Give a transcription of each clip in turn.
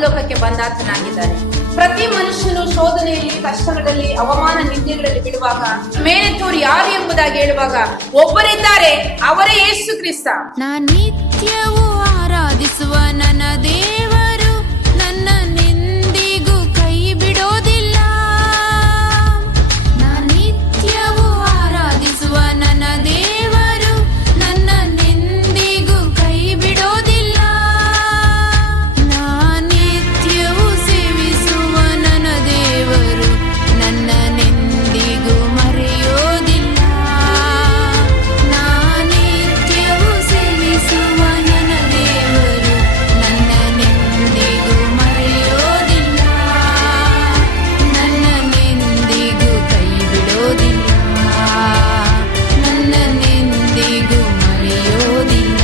ಭೂಲೋಕಕ್ಕೆ ಬಂದಾತನಾಗಿದ್ದಾನೆ. ಪ್ರತಿ ಮನುಷ್ಯನು ಶೋಧನೆಯಲ್ಲಿ, ಕಷ್ಟಗಳಲ್ಲಿ, ಅವಮಾನ, ನಿಂದೆಗಳಲ್ಲಿ ಬಿಡುವಾಗ ಮೇಲೆತ್ತೋರು ಯಾರು ಎಂಬುದಾಗಿ ಹೇಳುವಾಗ ಒಬ್ಬರಿದ್ದಾರೆ, ಅವರೇ ಯೇಸು ಕ್ರಿಸ್ತ. ನಿತ್ಯವೂ ಆರಾಧಿಸುವ ನನ್ನ ದೇವರು ನನ್ನೆಂದಿಗೂ ಕೈ ಬಿಡೋದಿಲ್ಲ. ನಿತ್ಯವೂ ಆರಾಧಿಸುವ ನನ್ನ ದೇವರು ನನ್ನೆಂದಿಗೂ ಕೈ ಬಿಡೋದಿಲ್ಲ. ನಿತ್ಯವೂ ಸೇವಿಸುವ ನನ್ನ ದೇವರು ನನ್ನೆಂದಿಗೂ ಮರೆಯೋದಿಲ್ಲ. ನಿತ್ಯವೂ ಸೇವಿಸುವ ನನ್ನ ದೇವರು ನನ್ನೆಂದಿಗೂ ಮರೆಯೋದಿಲ್ಲ. ನನ್ನೆಂದಿಗೂ ಕೈ ಬಿಡೋದಿಲ್ಲ. ನನ್ನೆಂದಿಗೂ ಮರೆಯೋದಿಲ್ಲ.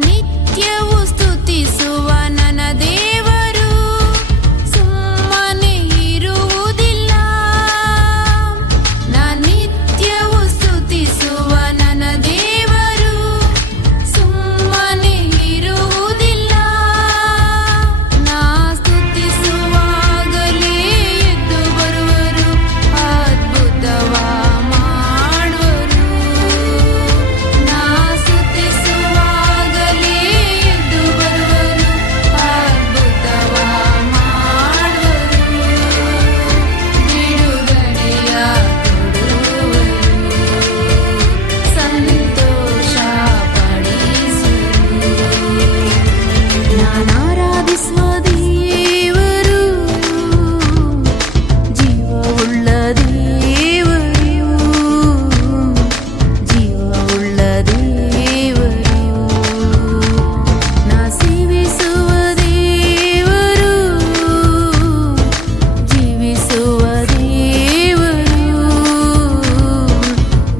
ನಿತ್ಯವೂ ಸ್ತುತಿಸುವ ನನ್ನ ದೇವರು ಸುಮ್ಮನೆ ಇರುವುದಿಲ್ಲ. ನಿತ್ಯವೂ ಸ್ತುತಿಸುವ ನನ್ನ ದೇವರು ಸುಮ್ಮನೆ ಇರುವುದಿಲ್ಲ. ಸ್ತುತಿಸುವಾಗಲೇ ಎದ್ದು ಬರುವರು, ಅದ್ಭುತವ ಮಾಡುವರು. ಸ್ತುತಿಸುವಾಗಲೇ ಎದ್ದು ಬರುವರು, ಅದ್ಭುತವ ಮಾಡುವರು. ಬಿಡುಗಡೆಯ ಕೊಡುವರು, ಸಂತೋಷ ಪಡಿಸುವರು. ಆರಾಧಿಸುವ ದೇವರು ಜೀವವುಳ್ಳ ದೇವರು, ಜೀವವುಳ್ಳ ದೇವರು. ಸೇವಿಸುವ ದೇವರು, ಜೀವಿಸುವ ದೇವರು,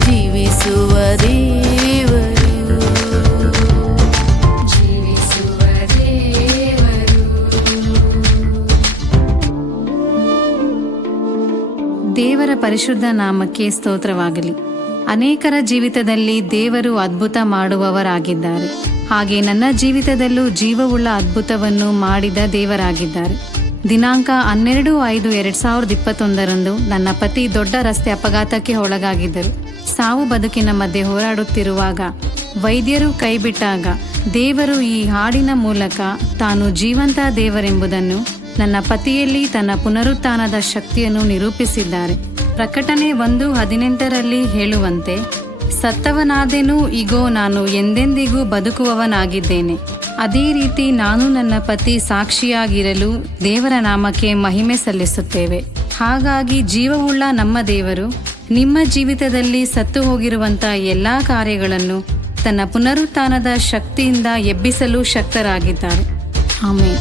ಜೀವಿಸುವ ದೇವರು, ಜೀವಿಸುವ ದೇವರು. ದೇವರ ಪರಿಶುದ್ಧ ನಾಮಕ್ಕೆ ಸ್ತೋತ್ರವಾಗಲಿ. ಅನೇಕರ ಜೀವಿತದಲ್ಲಿ ದೇವರು ಅದ್ಭುತ ಮಾಡುವವರಾಗಿದ್ದಾರೆ. ಹಾಗೆ ನನ್ನ ಜೀವಿತದಲ್ಲೂ ಜೀವವುಳ್ಳ ಅದ್ಭುತವನ್ನು ಮಾಡಿದ ದೇವರಾಗಿದ್ದಾರೆ. ದಿನಾಂಕ 12/5/2021 ನನ್ನ ಪತಿ ದೊಡ್ಡ ರಸ್ತೆ ಅಪಘಾತಕ್ಕೆ ಒಳಗಾಗಿದ್ದರು. ಸಾವು ಬದುಕಿನ ಮಧ್ಯೆ ಹೋರಾಡುತ್ತಿರುವಾಗ ವೈದ್ಯರು ಕೈಬಿಟ್ಟಾಗ ದೇವರು ಈ ಹಾಡಿನ ಮೂಲಕ ತಾನು ಜೀವಂತ ದೇವರೆಂಬುದನ್ನು ನನ್ನ ಪತಿಯಲ್ಲಿ ತನ್ನ ಪುನರುತ್ಥಾನದ ಶಕ್ತಿಯನ್ನು ನಿರೂಪಿಸಿದ್ದಾರೆ. ಪ್ರಕಟಣೆ 1:18 ಹೇಳುವಂತೆ, ಸತ್ತವನಾದೆನು, ಇಗೋ ನಾನು ಎಂದೆಂದಿಗೂ ಬದುಕುವವನಾಗಿದ್ದೇನೆ. ಅದೇ ರೀತಿ ನಾನು ನನ್ನ ಪತಿ ಸಾಕ್ಷಿಯಾಗಿರಲು ದೇವರ ನಾಮಕ್ಕೆ ಮಹಿಮೆ ಸಲ್ಲಿಸುತ್ತೇವೆ. ಹಾಗಾಗಿ ಜೀವವುಳ್ಳ ನಮ್ಮ ದೇವರು ನಿಮ್ಮ ಜೀವಿತದಲ್ಲಿ ಸತ್ತು ಹೋಗಿರುವಂಥ ಎಲ್ಲ ಕಾರ್ಯಗಳನ್ನು ತನ್ನ ಪುನರುತ್ಥಾನದ ಶಕ್ತಿಯಿಂದ ಎಬ್ಬಿಸಲು ಶಕ್ತರಾಗಿದ್ದಾರೆ. ಆಮೇಲೆ